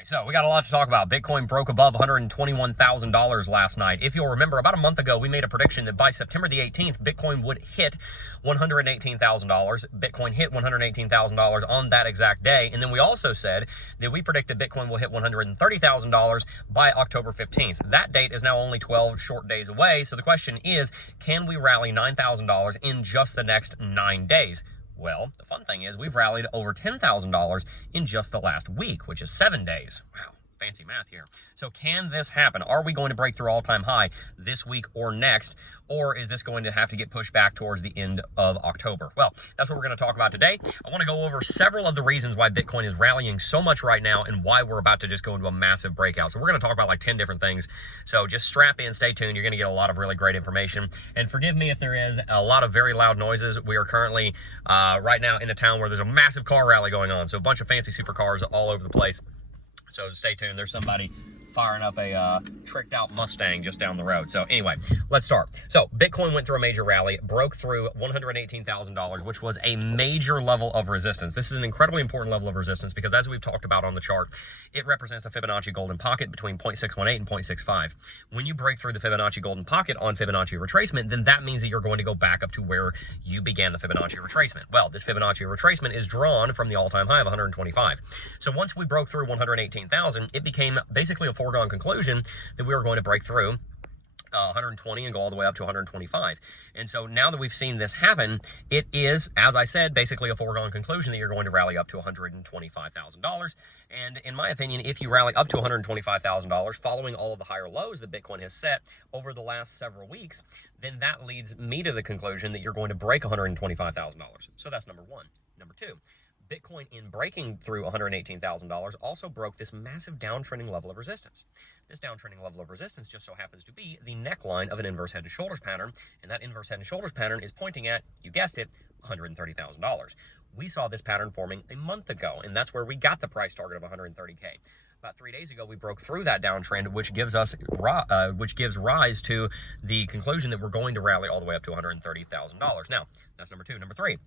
right, so we got a lot to talk about. Bitcoin broke above $121,000 last night. If you'll remember, about a month ago, we made a prediction that by September the 18th, Bitcoin would hit $118,000. Bitcoin hit $118,000 on that exact day. And then we also said that we predict that Bitcoin will hit $130,000 by October 15th. That date is now only 12 short days away. So the question is, can we rally $9,000 in just the next 9 days? Well, the fun thing is we've rallied over $10,000 in just the last week, which is 7 days. Wow, fancy math here. So can this happen? Are we going to break through all-time high this week or next? Or is this going to have to get pushed back towards the end of October? Well, that's what we're going to talk about today. I want to go over several of the reasons why Bitcoin is rallying so much right now and why we're about to just go into a massive breakout. So we're going to talk about like 10 different things. So just strap in, stay tuned. You're going to get a lot of really great information. And forgive me if there is a lot of very loud noises. We are currently right now in a town where there's a massive car rally going on. So a bunch of fancy supercars all over the place. So stay tuned. There's somebody firing up a tricked out Mustang just down the road. So anyway, let's start. So Bitcoin went through a major rally, broke through $118,000, which was a major level of resistance. This is an incredibly important level of resistance because as we've talked about on the chart, it represents the Fibonacci golden pocket between 0.618 and 0.65. When you break through the Fibonacci golden pocket on Fibonacci retracement, then that means that you're going to go back up to where you began the Fibonacci retracement. Well, this Fibonacci retracement is drawn from the all-time high of 125. So once we broke through 118,000, it became basically a foregone conclusion that we were going to break through 120 and go all the way up to 125. And so now that we've seen this happen, it is, as I said, basically a foregone conclusion that you're going to rally up to $125,000. And in my opinion, if you rally up to $125,000 following all of the higher lows that Bitcoin has set over the last several weeks, then that leads me to the conclusion that you're going to break $125,000. So that's number one. Number two, Bitcoin, in breaking through $118,000, also broke this massive downtrending level of resistance. This downtrending level of resistance just so happens to be the neckline of an inverse head and shoulders pattern, and that inverse head and shoulders pattern is pointing at, you guessed it, $130,000. We saw this pattern forming a month ago, and that's where we got the price target of $130K. About 3 days ago, we broke through that downtrend, which gives rise to the conclusion that we're going to rally all the way up to $130,000. Now, that's number two. Number three,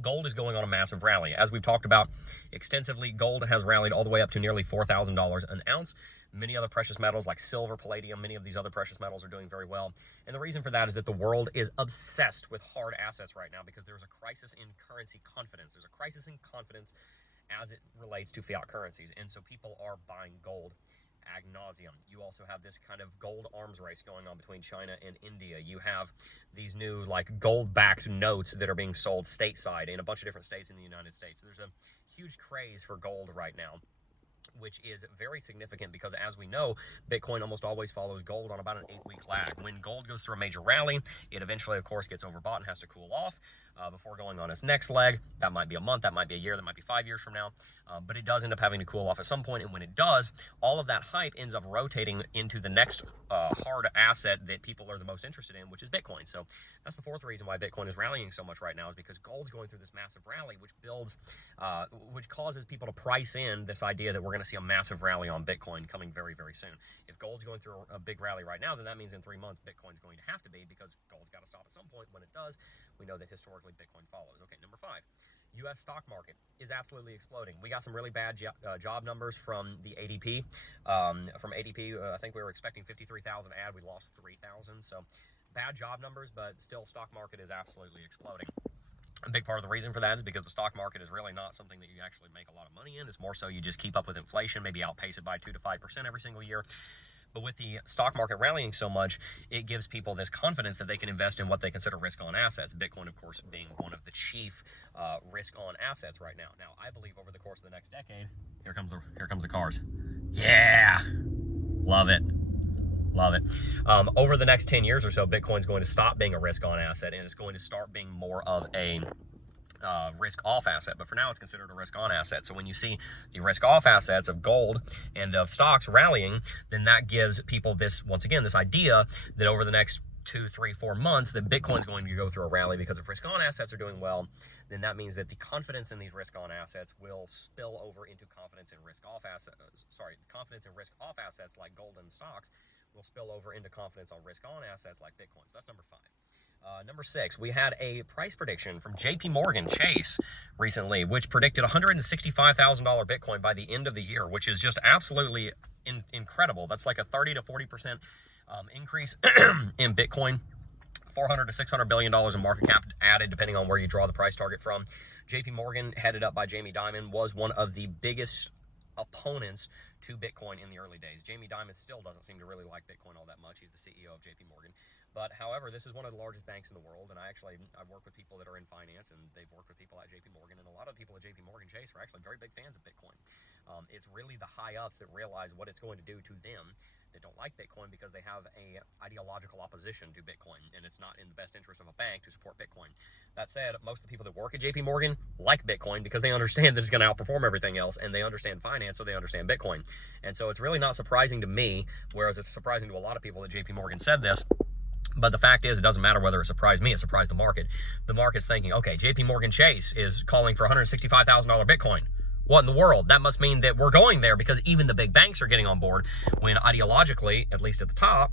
gold is going on a massive rally. As we've talked about extensively, gold has rallied all the way up to nearly $4,000 an ounce. Many other precious metals like silver, palladium, many of these other precious metals are doing very well. And the reason for that is that the world is obsessed with hard assets right now because there's a crisis in currency confidence. There's a crisis in confidence as it relates to fiat currencies. And so people are buying gold ad nauseum. You also have this kind of gold arms race going on between China and India. You have these new like gold-backed notes that are being sold stateside in a bunch of different states in the United States. There's a huge craze for gold right now, which is very significant because, as we know, Bitcoin almost always follows gold on about an 8-week lag. When gold goes through a major rally, it eventually, of course, gets overbought and has to cool off before going on its next leg. That might be a month, that might be a year, that might be 5 years from now, but it does end up having to cool off at some point, and when it does, all of that hype ends up rotating into the next hard asset that people are the most interested in, which is Bitcoin. So that's the fourth reason why Bitcoin is rallying so much right now, is because gold's going through this massive rally, which causes people to price in this idea that we're going to see a massive rally on Bitcoin coming very, very soon. If gold's going through a big rally right now, then that means in 3 months, Bitcoin's going to have to be, because gold's got to stop at some point. When it does, we know that historically Bitcoin follows. Okay, number five, U.S. stock market is absolutely exploding. We got some really bad job numbers from the ADP. I think we were expecting 53,000 add. We lost 3,000. So bad job numbers, but still stock market is absolutely exploding. A big part of the reason for that is because the stock market is really not something that you actually make a lot of money in. It's more so you just keep up with inflation, maybe outpace it by 2 to 5% every single year. But with the stock market rallying so much, it gives people this confidence that they can invest in what they consider risk-on assets. Bitcoin, of course, being one of the chief risk-on assets right now. Now, I believe over the course of the next decade, here comes the cars. Yeah, love it. Love it. Over the next 10 years or so, Bitcoin's going to stop being a risk-on asset, and it's going to start being more of a risk-off asset. But for now, it's considered a risk-on asset. So when you see the risk-off assets of gold and of stocks rallying, then that gives people this, once again, this idea that over the next 2, 3, 4 months, that Bitcoin's going to go through a rally, because if risk-on assets are doing well, then that means that the confidence in these risk-on assets will spill over into confidence in risk-off assets. Confidence in risk-off assets like gold and stocks will spill over into confidence on risk-on assets like Bitcoin. So that's number five. Number 6, we had a price prediction from JP Morgan Chase recently, which predicted $165,000 Bitcoin by the end of the year, which is just absolutely incredible. That's like a 30 to 40% increase in Bitcoin. $400 to $600 billion in market cap added, depending on where you draw the price target from. JP Morgan, headed up by Jamie Dimon, was one of the biggest opponents to Bitcoin in the early days. Jamie Dimon still doesn't seem to really like Bitcoin all that much. He's the CEO of JP Morgan. But however, this is one of the largest banks in the world, and I work with people that are in finance, and they've worked with people at JP Morgan, and a lot of the people at JP Morgan Chase are actually very big fans of Bitcoin. It's really the high-ups that realize what it's going to do to them that don't like Bitcoin because they have a ideological opposition to Bitcoin, and it's not in the best interest of a bank to support Bitcoin. That said, most of the people that work at JP Morgan like Bitcoin because they understand that it's going to outperform everything else, and they understand finance, so they understand Bitcoin. And so it's really not surprising to me, whereas it's surprising to a lot of people that JP Morgan said this. But the fact is, it doesn't matter whether it surprised me, it surprised the market. The market's thinking, okay, JP Morgan Chase is calling for $165,000 Bitcoin. What in the world? That must mean that we're going there because even the big banks are getting on board when ideologically, at least at the top,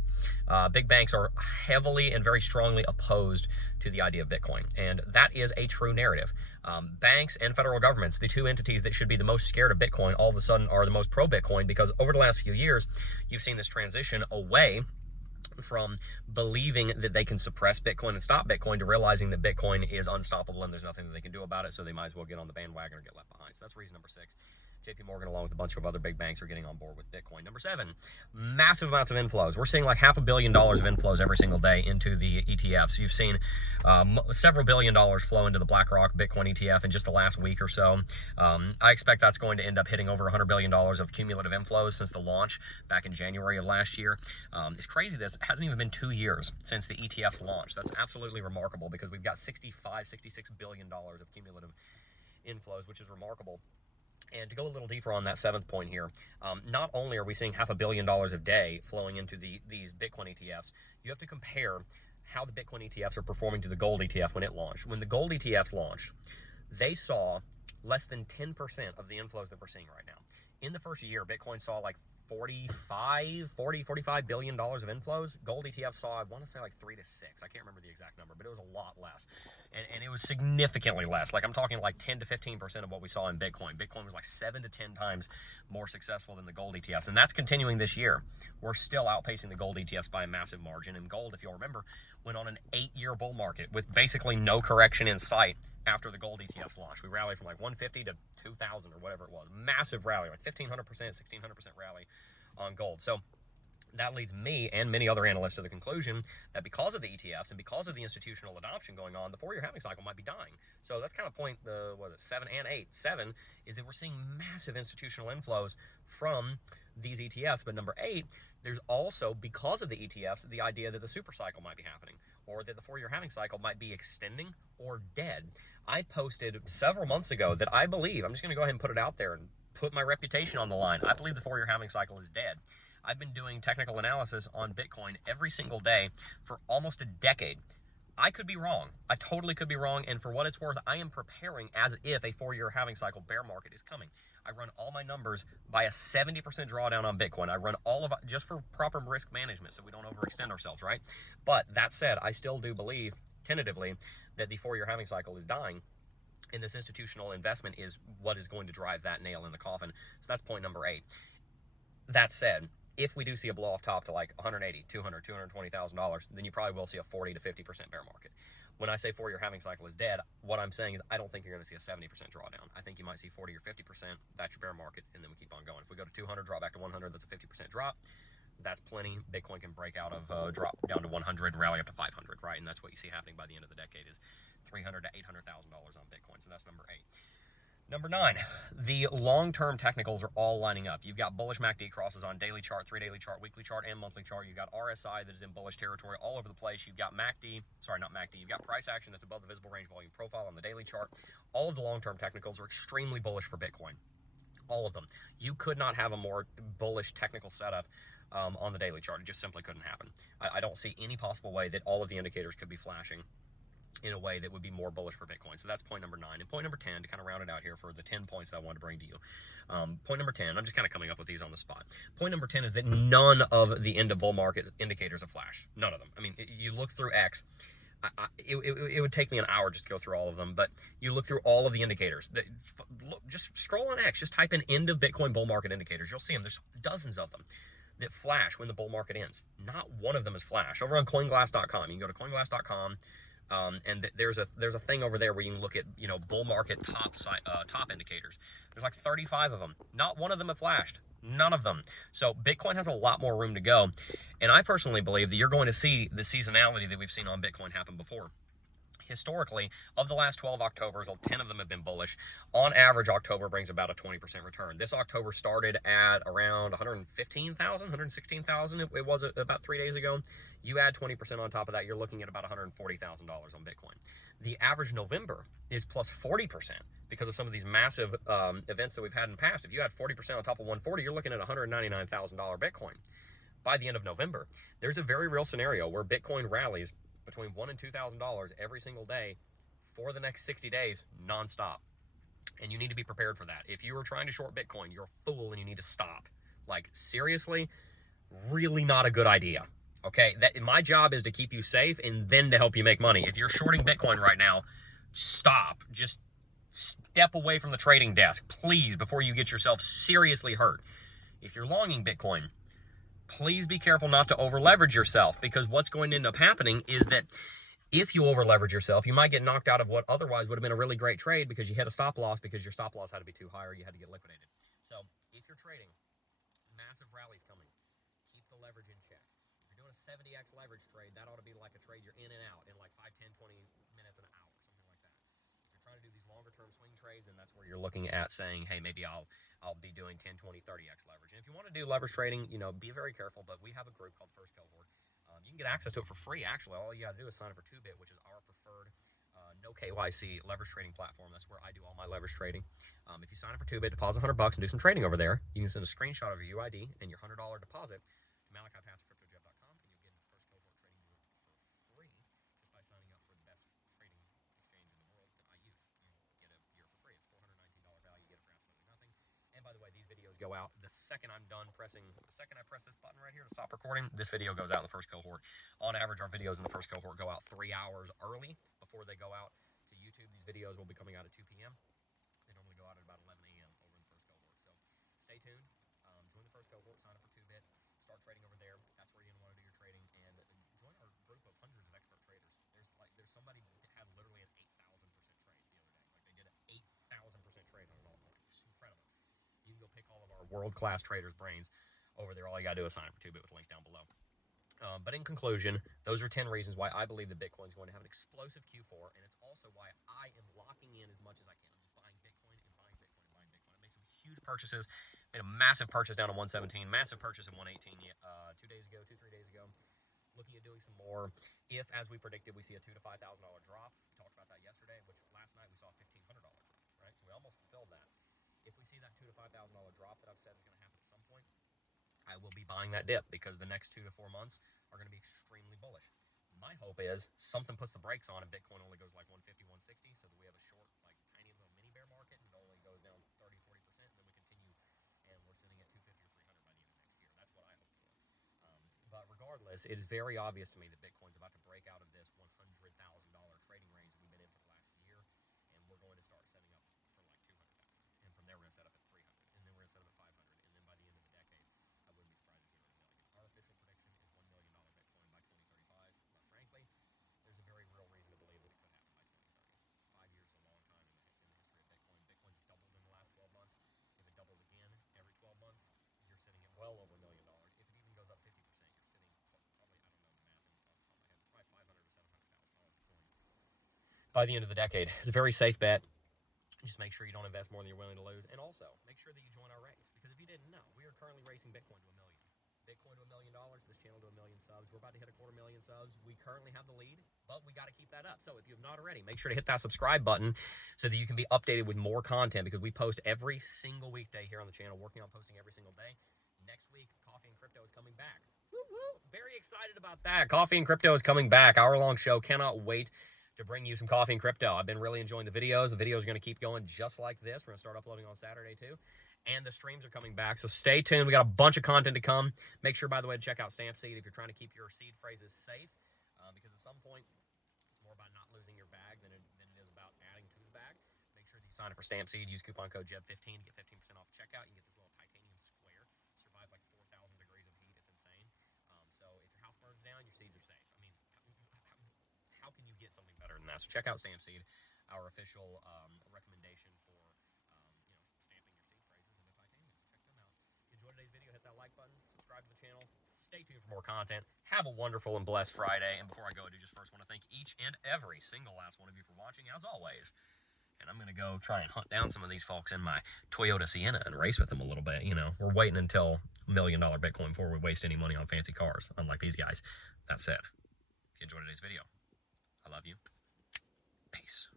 big banks are heavily and very strongly opposed to the idea of Bitcoin. And that is a true narrative. Banks and federal governments, the two entities that should be the most scared of Bitcoin, all of a sudden are the most pro-Bitcoin because over the last few years, you've seen this transition away from believing that they can suppress Bitcoin and stop Bitcoin to realizing that Bitcoin is unstoppable and there's nothing that they can do about it, so they might as well get on the bandwagon or get left behind. So that's reason number 6. JP Morgan, along with a bunch of other big banks, are getting on board with Bitcoin. Number 7, massive amounts of inflows. We're seeing like $500 million of inflows every single day into the ETFs. You've seen several $billion flow into the BlackRock Bitcoin ETF in just the last week or so. I expect that's going to end up hitting over $100 billion of cumulative inflows since the launch back in January of last year. It's crazy this hasn't even been 2 years since the ETFs launched. That's absolutely remarkable because we've got $65, $66 billion of cumulative inflows, which is remarkable. And to go a little deeper on that 7th point here, not only are we seeing $500 million a day flowing into these Bitcoin ETFs, you have to compare how the Bitcoin ETFs are performing to the gold ETF when it launched. When the gold ETFs launched, they saw less than 10% of the inflows that we're seeing right now. In the first year, Bitcoin saw like $45 billion of inflows. Gold ETF saw, I want to say like 3 to 6. I can't remember the exact number, but it was a lot less. And it was significantly less. Like I'm talking like 10 to 15% of what we saw in Bitcoin. Bitcoin was like 7 to 10 times more successful than the gold ETFs. And that's continuing this year. We're still outpacing the gold ETFs by a massive margin. And gold, if you'll remember, went on an 8-year bull market with basically no correction in sight after the gold ETFs launched. We rallied from like 150 to 2,000 or whatever it was. Massive rally, like 1,500%, 1,600% rally on gold. So that leads me and many other analysts to the conclusion that because of the ETFs and because of the institutional adoption going on, the 4-year halving cycle might be dying. So that's kind of point 7 and 8. 7 is that we're seeing massive institutional inflows from these ETFs. But number 8, there's also, because of the ETFs, the idea that the super cycle might be happening or that the 4-year halving cycle might be extending or dead. I posted several months ago that I believe, I'm just going to go ahead and put it out there and put my reputation on the line. I believe the 4-year halving cycle is dead. I've been doing technical analysis on Bitcoin every single day for almost a decade. I could be wrong. I totally could be wrong. And for what it's worth, I am preparing as if a 4-year halving cycle bear market is coming. I run all my numbers by a 70% drawdown on Bitcoin. I run all of it just for proper risk management so we don't overextend ourselves, right? But that said, I still do believe tentatively that the 4-year halving cycle is dying. And this institutional investment is what is going to drive that nail in the coffin. So that's point number 8. That said, if we do see a blow off top to like $180, $200, $220,000, then you probably will see a 40 to 50% bear market. When I say 4-year halving cycle is dead, what I'm saying is I don't think you're going to see a 70% drawdown. I think you might see 40 or 50%. That's your bear market, and then we keep on going. If we go to 200, drop back to 100, that's a 50% drop. That's plenty. Bitcoin can break out of drop down to 100 and rally up to 500, right? And that's what you see happening by the end of the decade is $300,000 to $800,000 on Bitcoin. So that's number 8. Number 9, the long-term technicals are all lining up. You've got bullish MACD crosses on daily chart, 3-daily chart, weekly chart, and monthly chart. You've got RSI that is in bullish territory all over the place. You've got you've got price action that's above the visible range volume profile on the daily chart. All of the long-term technicals are extremely bullish for Bitcoin. All of them. You could not have a more bullish technical setup on the daily chart. It just simply couldn't happen. I don't see any possible way that all of the indicators could be flashing in a way that would be more bullish for Bitcoin. So that's point number 9. And point number 10, to kind of round it out here for the 10 points that I wanted to bring to you. Point number 10, I'm just kind of coming up with these on the spot. Point number 10 is that none of the end of bull market indicators have flashed. None of them. I mean, you look through X, It would take me an hour just to go through all of them, but you look through all of the indicators. Just scroll on X, just type in end of Bitcoin bull market indicators. You'll see them. There's dozens of them that flash when the bull market ends. Not one of them is flash. Over on coinglass.com, you can go to coinglass.com, and there's a thing over there where you can look at, you know, bull market top indicators. There's like 35 of them. Not one of them have flashed. None of them. So Bitcoin has a lot more room to go. And I personally believe that you're going to see the seasonality that we've seen on Bitcoin happen before. Historically, of the last 12 Octobers, 10 of them have been bullish. On average, October brings about a 20% return. This October started at around 115,000, 116,000. It was about 3 days ago. You add 20% on top of that, you're looking at about $140,000 on Bitcoin. The average November is plus 40% because of some of these massive events that we've had in the past. If you add 40% on top of 140, you're looking at $199,000 Bitcoin. By the end of November, there's a very real scenario where Bitcoin rallies between $1,000 and $2,000 every single day for the next 60 days, nonstop. And you need to be prepared for that. If you are trying to short Bitcoin, you're a fool and you need to stop. Like, seriously, really not a good idea. Okay, my job is to keep you safe and then to help you make money. If you're shorting Bitcoin right now, stop. Just step away from the trading desk, please, before you get yourself seriously hurt. If you're longing Bitcoin, please be careful not to over leverage yourself, because what's going to end up happening is that if you over leverage yourself, you might get knocked out of what otherwise would have been a really great trade because you hit a stop loss because your stop loss had to be too high or you had to get liquidated. So if you're trading, massive rallies coming, keep the leverage in check. If you're doing a 70x leverage trade, that ought to be like a trade you're in and out in like 5, 10, 20 minutes, an hour, something like that. If you're trying to do these longer term swing trades, then that's where you're looking at saying, hey, maybe I'll be doing 10, 20, 30x leverage. And if you want to do leverage trading, you know, be very careful, but we have a group called First Cohort. You can get access to it for free, actually. All you got to do is sign up for 2Bit, which is our preferred no KYC leverage trading platform. That's where I do all my leverage trading. If you sign up for 2Bit, deposit $100 and do some trading over there, you can send a screenshot of your UID and your $100 deposit to MalachiPassCryptoJeb.com, and you'll get the First Cohort trading group for free just by signing up for the best trading exchange in the world that I use. You get a year for free. It's $419 value. You get it for absolutely nothing. And by the way, these videos go out the second I'm done pressing. The second I press this button right here to stop recording, this video goes out in the First Cohort. On average, our videos in the First Cohort go out 3 hours early before they go out to YouTube. These videos will be coming out at 2 p.m. They normally go out at about 11 a.m. over in the First Cohort. So stay tuned. Join the First Cohort. Sign up for 2Bit. Start trading over there. That's where you're going to want to do your trading. And join our group of hundreds of expert traders. There's somebody that had literally an 8,000% trade the other day. Like, they did an 8,000% trade on an altcoin. It's incredible. You can go pick all of our world-class traders' brains over there. All you got to do is sign up for 2Bit with a link down below. But in conclusion, those are 10 reasons why I believe that Bitcoin is going to have an explosive Q4, and it's also why I am locking in as much as I can. I'm just buying Bitcoin and buying Bitcoin and buying Bitcoin. I made some huge purchases. Made a massive purchase down to 117, massive purchase at 118 2 days ago, 3 days ago. Looking at doing some more. If, as we predicted, we see a $2,000 to $5,000 drop, we talked about that yesterday, which last night we saw a $1,500 drop, right? So we almost fulfilled that. If we see that $2,000 to $5,000 drop that I've said is going to happen at some point, I will be buying that dip because the next 2 to 4 months are going to be extremely bullish. My hope is something puts the brakes on and Bitcoin only goes like 150, 160 so that we have a short, like tiny little mini bear market and it only goes down 30, 40%, and then we continue and we're sitting at 250 or 300 by the end of next year. That's what I hope for. But regardless, it is very obvious to me that Bitcoin's about to break out of this $100,000 trading range that we've been in for the last year, and we're going to start setting up for like 200,000. And from there, we're going to set up at 300, and then we're going to set up at 500, and then by the end of the decade, I wouldn't be surprised if you hit a million. Our official prediction is $1 million Bitcoin by 2035, but frankly, there's a very real reason to believe that it could happen by 2030. 5 years is a long time in the history of Bitcoin. Bitcoin's doubled in the last 12 months. If it doubles again every 12 months, you're sitting at well over $1 million. If it even goes up 50%, you're sitting probably, I don't know the math off the top of my head, probably $500,000 to $700,000 a coin by the end of the decade. It's a very safe bet. Just make sure you don't invest more than you're willing to lose. And also, make sure that you join our race. Because if you didn't know, we are currently racing Bitcoin to $1 million. Bitcoin to $1 million, this channel to 1 million subs. We're about to hit 250,000 subs. We currently have the lead, but we got to keep that up. So if you have not already, make sure to hit that subscribe button so that you can be updated with more content, because we post every single weekday here on the channel, working on posting every single day. Next week, Coffee and Crypto is coming back. Woo woo! Very excited about that. Coffee and Crypto is coming back. Hour-long show. Cannot wait to bring you some coffee and crypto. I've been really enjoying the videos. The videos are going to keep going just like this. We're going to start uploading on Saturday too. And the streams are coming back, so stay tuned. We got a bunch of content to come. Make sure, by the way, to check out Stamp Seed if you're trying to keep your seed phrases safe, because at some point, sign up for Stamp Seed. Use coupon code JEB15 to get 15% off checkout. You can get this little titanium square. Survives like 4,000 degrees of heat. It's insane. So if your house burns down, your seeds are safe. I mean, how can you get something better than that? So check out Stamp Seed, our official recommendation for stamping your seed phrases into titanium. So check them out. If you enjoyed today's video, hit that like button, subscribe to the channel, stay tuned for more content. Have a wonderful and blessed Friday. And before I go, I do just first want to thank each and every single last one of you for watching, as always. And I'm going to go try and hunt down some of these folks in my Toyota Sienna and race with them a little bit. You know, we're waiting until $1 million Bitcoin before we waste any money on fancy cars, unlike these guys. That said, if you enjoyed today's video, I love you. Peace.